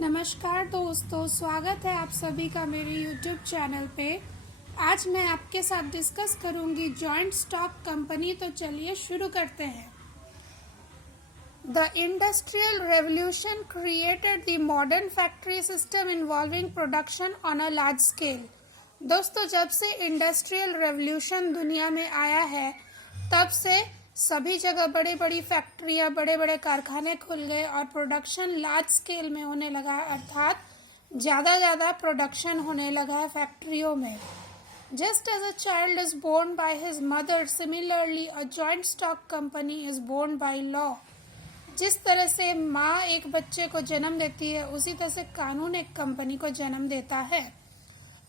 नमस्कार दोस्तों, स्वागत है आप सभी का मेरे YouTube चैनल पे। आज मैं आपके साथ डिस्कस करूंगी जॉइंट स्टॉक कंपनी। तो चलिए शुरू करते हैं। The industrial revolution created the modern factory system involving production on a large scale. दोस्तों, जब से इंडस्ट्रियल रेवोल्यूशन दुनिया में आया है तब से सभी जगह बड़ी बड़ी फैक्ट्रियां, बड़े बड़े कारखाने खुल गए और प्रोडक्शन लार्ज स्केल में होने लगा है, अर्थात ज़्यादा प्रोडक्शन होने लगा है फैक्ट्रियों में। Just as a child is born by his mother, similarly a joint stock company is born by law. जिस तरह से माँ एक बच्चे को जन्म देती है, उसी तरह से कानून एक कंपनी को जन्म देता है।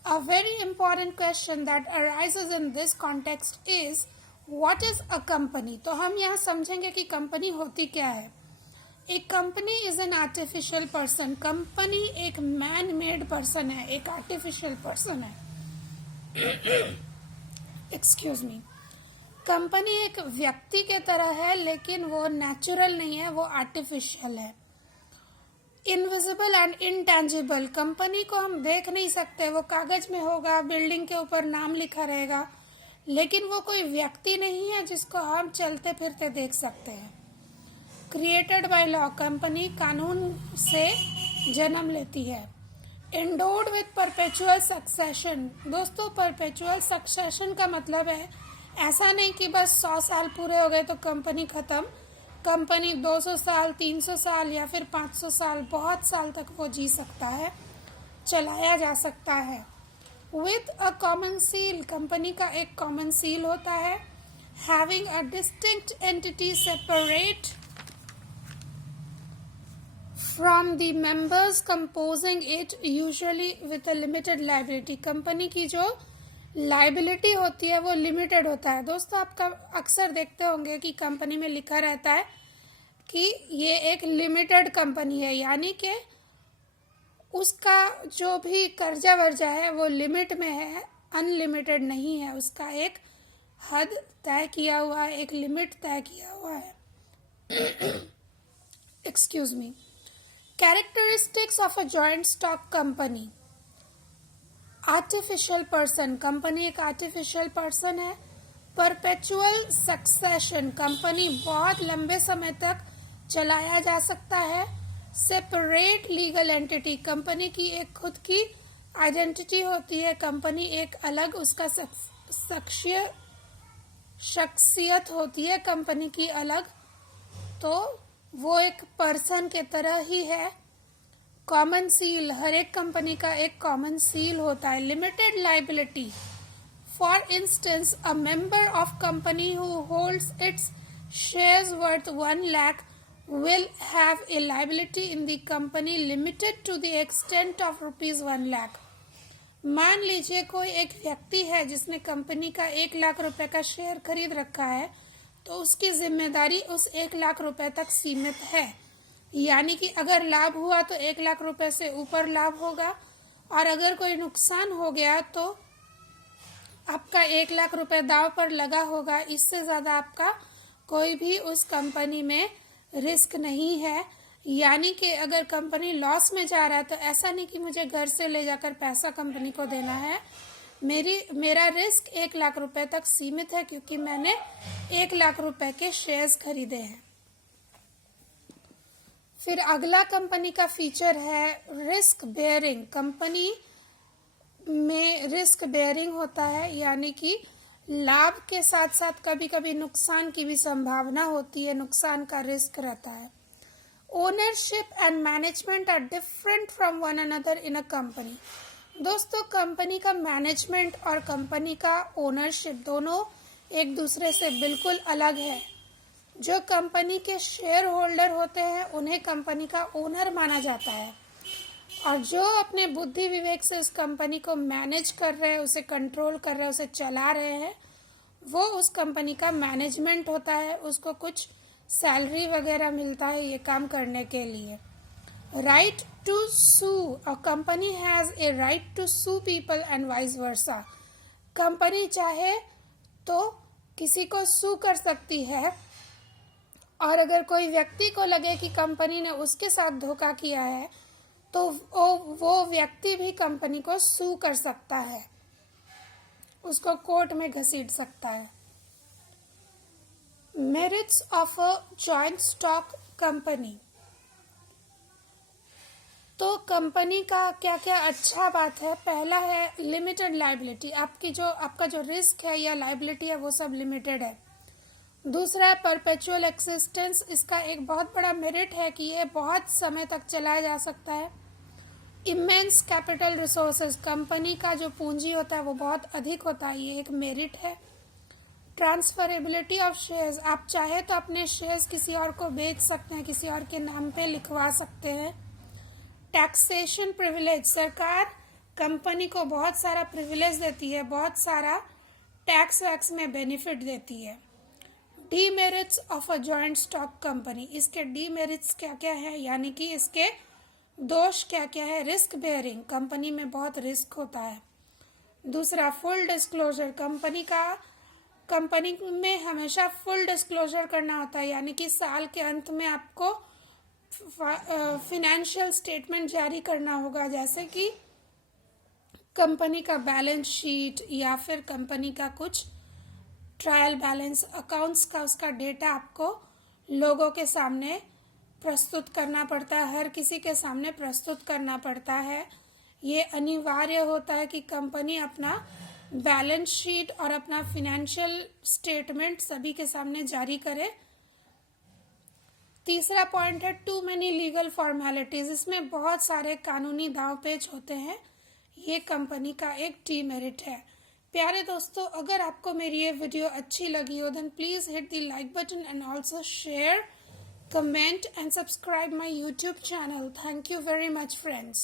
A very important question that arises in this context is what is a company. तो हम यहाँ समझेंगे कि कंपनी होती क्या है। एक company is an artificial person. Company एक मैन मेड पर्सन है, एक आर्टिफिशियल पर्सन है। Excuse me. कंपनी एक व्यक्ति के तरह है, लेकिन वो नेचुरल नहीं है, वो आर्टिफिशियल है। Invisible and intangible. कंपनी को हम देख नहीं सकते, वो कागज में होगा, बिल्डिंग के ऊपर नाम लिखा रहेगा, लेकिन वो कोई व्यक्ति नहीं है जिसको हम चलते फिरते देख सकते हैं। Created by law. कंपनी कानून से जन्म लेती है। Endowed with perpetual succession. दोस्तों, परपेचुअल सक्सेशन का मतलब है ऐसा नहीं कि बस 100 साल पूरे हो गए तो कंपनी खत्म। कंपनी 200 साल, 300 साल या फिर 500 साल, बहुत साल तक वो जी सकता है, चलाया जा सकता है। With a common seal. Company का एक कॉमन सील होता है। Having a distinct entity separate from the members composing it, usually with a limited liability. Company की जो लाइबिलिटी होती है वो लिमिटेड होता है। दोस्तों, आपका अक्सर देखते होंगे कि कंपनी में लिखा रहता है कि ये एक लिमिटेड कंपनी है, यानी कि उसका जो भी कर्जा वर्जा है वो लिमिट में है, अनलिमिटेड नहीं है। उसका एक हद तय किया हुआ है, एक लिमिट तय किया हुआ है। Excuse me. Characteristics of a joint stock company. Artificial person. Company एक आर्टिफिशियल पर्सन है। Perpetual succession. कंपनी बहुत लंबे समय तक चलाया जा सकता है। Separate legal entity. कंपनी की एक खुद की आइडेंटिटी होती है। कंपनी एक अलग उसका शख्सियत होती है कंपनी की अलग, तो वो एक पर्सन के तरह ही है। Common seal. हर एक कंपनी का एक कॉमन सील होता है। Limited liability. For instance, a member of company who holds it's shares worth 1 lakh will have a liability in the company limited to the extent of rupees 1 lakh। मान लीजिए कोई एक व्यक्ति है जिसने कंपनी का 1 लाख रुपए का शेयर खरीद रखा है, तो उसकी जिम्मेदारी उस 1 लाख रुपए तक सीमित है। यानी कि अगर लाभ हुआ तो 1 लाख रुपए से ऊपर लाभ होगा, और अगर कोई नुकसान हो गया तो आपका 1 लाख रुपए दांव पर लगा होगा। इससे ज़्यादा आपका कोई भी उस कंपनी में रिस्क नहीं है। यानी कि अगर कंपनी लॉस में जा रहा है तो ऐसा नहीं कि मुझे घर से ले जाकर पैसा कंपनी को देना है। मेरा रिस्क 1 लाख रुपए तक सीमित है, क्योंकि मैंने 1 लाख रुपए के शेयर्स खरीदे हैं। फिर अगला कंपनी का फीचर है रिस्क बेयरिंग। कंपनी में रिस्क बेयरिंग होता है, यानी कि लाभ के साथ साथ कभी कभी नुकसान की भी संभावना होती है, नुकसान का रिस्क रहता है। Ownership and management are different from one another in a company. दोस्तों, कंपनी का मैनेजमेंट और कंपनी का ओनरशिप दोनों एक दूसरे से बिल्कुल अलग है। जो कंपनी के शेयर होल्डर होते हैं उन्हें कंपनी का ओनर माना जाता है, और जो अपने बुद्धि विवेक से उस कंपनी को मैनेज कर रहे हैं, उसे कंट्रोल कर रहे हैं, उसे चला रहे हैं, वो उस कंपनी का मैनेजमेंट होता है। उसको कुछ सैलरी वगैरह मिलता है ये काम करने के लिए। Right to sue. A company has a right to sue people and vice versa. Company चाहे तो किसी को सू कर सकती है, और अगर कोई व्यक्ति को लगे कि कंपनी ने उसके साथ धोखा किया है तो वो व्यक्ति भी कंपनी को सू कर सकता है, उसको कोर्ट में घसीट सकता है। Merits of a joint stock company. तो कंपनी का क्या क्या अच्छा बात है। पहला है लिमिटेड लाइबिलिटी, आपका जो रिस्क है या लाइबिलिटी है वो सब लिमिटेड है। दूसरा है परपेचुअल एक्सिस्टेंस, इसका एक बहुत बड़ा मेरिट है कि ये बहुत समय तक चलाया जा सकता है। इमेंस कैपिटल रिसोर्सेज, कंपनी का जो पूंजी होता है वो बहुत अधिक होता है, ये एक मेरिट है। ट्रांसफरेबिलिटी ऑफ शेयर्स, आप चाहे तो अपने शेयर्स किसी और को बेच सकते हैं, किसी और के नाम पे लिखवा सकते हैं। टैक्सेशन प्रिविलेज, सरकार कंपनी को बहुत सारा प्रिविलेज देती है, बहुत सारा टैक्स वैक्स में बेनिफिट देती है। Demerits of a joint stock company, इसके डीमेरिट्स क्या क्या है, यानी कि इसके दोष क्या क्या है। रिस्क बेयरिंग, कंपनी में बहुत रिस्क होता है। दूसरा फुल डिस्क्लोजर, कंपनी में हमेशा फुल डिस्क्लोजर करना होता है, यानी कि साल के अंत में आपको फिनेंशियल स्टेटमेंट जारी करना होगा, जैसे कि कंपनी का बैलेंस शीट या फिर कंपनी का कुछ ट्रायल बैलेंस अकाउंट्स का उसका डेटा आपको लोगों के सामने प्रस्तुत करना पड़ता है, हर किसी के सामने प्रस्तुत करना पड़ता है। ये अनिवार्य होता है कि कंपनी अपना बैलेंस शीट और अपना फिनेंशियल स्टेटमेंट सभी के सामने जारी करे। तीसरा पॉइंट है टू मेनी लीगल फॉर्मेलिटीज, इसमें बहुत सारे कानूनी दांवपेच होते हैं, ये कंपनी का एक डीमेरिट है। प्यारे दोस्तों, अगर आपको मेरी ये वीडियो अच्छी लगी हो then please hit the like button and also share, comment and subscribe my YouTube channel. Thank you very much, friends.